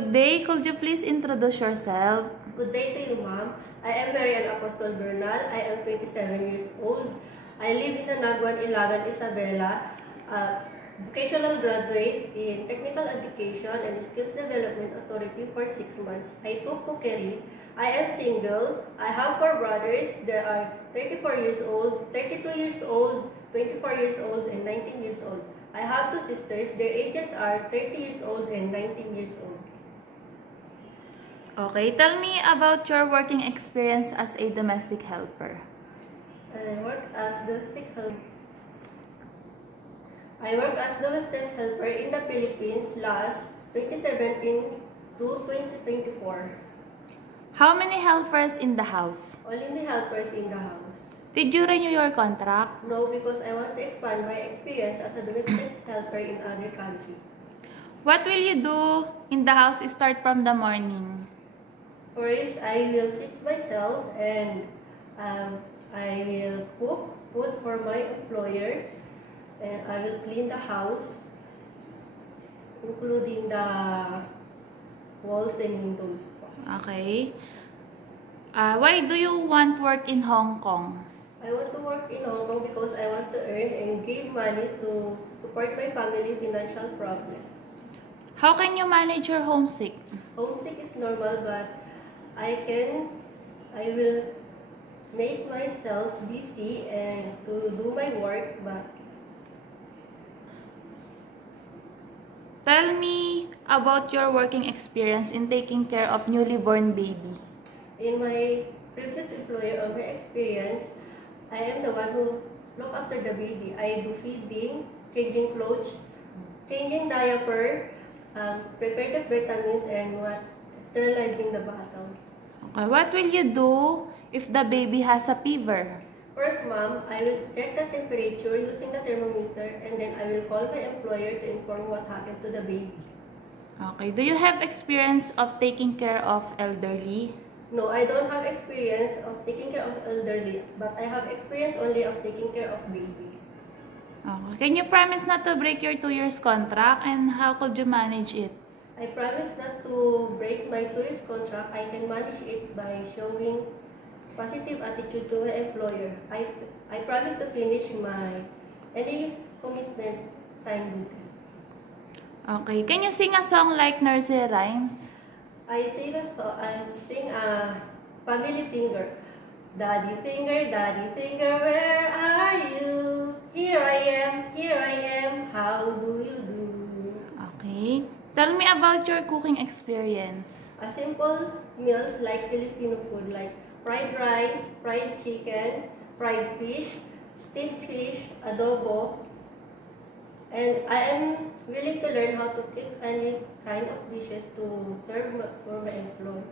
Good day. Could you please introduce yourself? Good day to you, ma'am. I am Marian Apostol Bernal. I am 27 years old. I live in Anaguan, Ilagan, Isabela. Vocational graduate in Technical Education and Skills Development Authority for 6 months. I took cookery. I am single. I have 4 brothers. They are 34 years old, 32 years old, 24 years old, and 19 years old. I have 2 sisters. Their ages are 30 years old and 19 years old. Okay, tell me about your working experience as a domestic helper. I work as domestic helper in the Philippines last 2017 to 2024. How many helpers in the house? Only the helpers in the house. Did you renew your contract? No, because I want to expand my experience as a domestic helper in other countries. What will you do in the house start from the morning? First, I will fix myself and I will cook food for my employer, and I will clean the house, including the walls and windows. Okay. Why do you want work in Hong Kong? I want to work in Hong Kong because I want to earn and give money to support my family financial problem. How can you manage your homesick? Homesick is normal, but I will make myself busy and to do my work, but Tell me about your working experience in taking care of newly born baby. in my previous employer, on my experience, I am the one who look after the baby. I do feeding, changing clothes, changing diaper, prepare the vitamins, and sterilizing the bottle. Okay, what will you do if the baby has a fever? First, ma'am, I will check the temperature using the thermometer, and then I will call my employer to inform what happened to the baby. Okay, do you have experience of taking care of elderly? No, I don't have experience of taking care of elderly, but I have experience only of taking care of baby. Okay. Can you promise not to break your 2 years contract, and how could you manage it? I promise not to break my 2 years contract. I can manage it by showing positive attitude to my employer. I promise to finish any commitment signed with him. Okay. Can you sing a song like nursery rhymes? I sing a family finger. Daddy finger, where are you? Here I am, how do you do? Okay. Tell me about your cooking experience. A simple meals like Filipino food, like fried rice, fried chicken, fried fish, steamed fish, adobo, and I am willing to learn how to cook any kind of dishes to serve for my employee.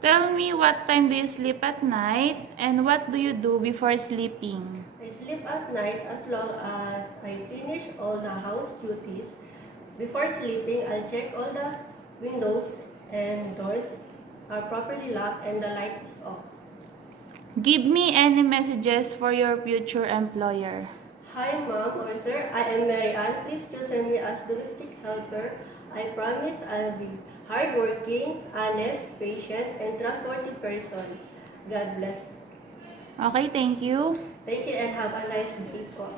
Tell me what time do you sleep at night, and what do you do before sleeping? I sleep at night as long as I finish all the house duties. Before sleeping, I'll check all the windows and doors are properly locked and the light is off. Give me any messages for your future employer. Hi, ma'am or sir. I am Mary Ann. Please consider me as domestic helper. I promise I'll be hardworking, honest, patient, and trustworthy person. God bless. Okay, thank you. Thank you and have a nice day po.